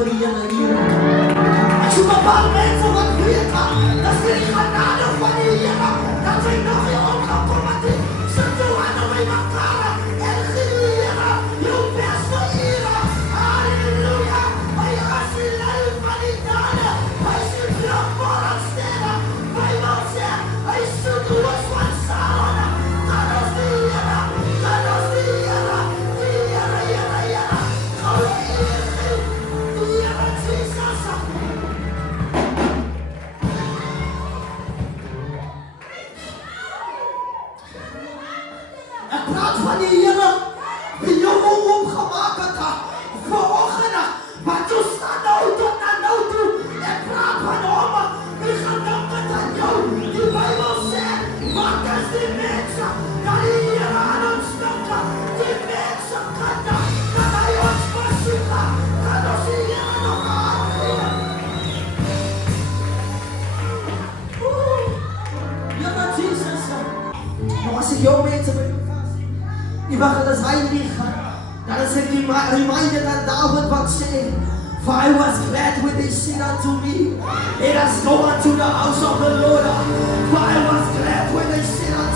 voor die Here hier. As jy bepaal mense wat weet, dat is die genade van die Here, dat sy nog nie omgekom het nie. Sit jou hande by mekaar en gee die Here jou bes vir ere. Halleluja. Hy is die leid van die dade. Hy is die blokbare sterre. Bybel sê, hy soek los van Salon. Dat is die Here. Dat is die Here. Die Here, Here, Here. Gou die Here. Die Here Jesus. Ek praat van die Here wie jou opgemaak het vanoggend, wat jou staan nou tot na nou toe. Ek praat van hom wie gedink het aan jou. Die Bybel sê, wat is die mense dat die Here aan ons dink? Die mense kan hy ons besoek, kan ons die Here nog aangee. Here Jesus, nou as ek jou mense by die wacht, dat is Heinrich. Dat is die reminder dat David wat sê, for I was glad when they said unto me, let us go unto the house of the Lord. For I was glad when they said unto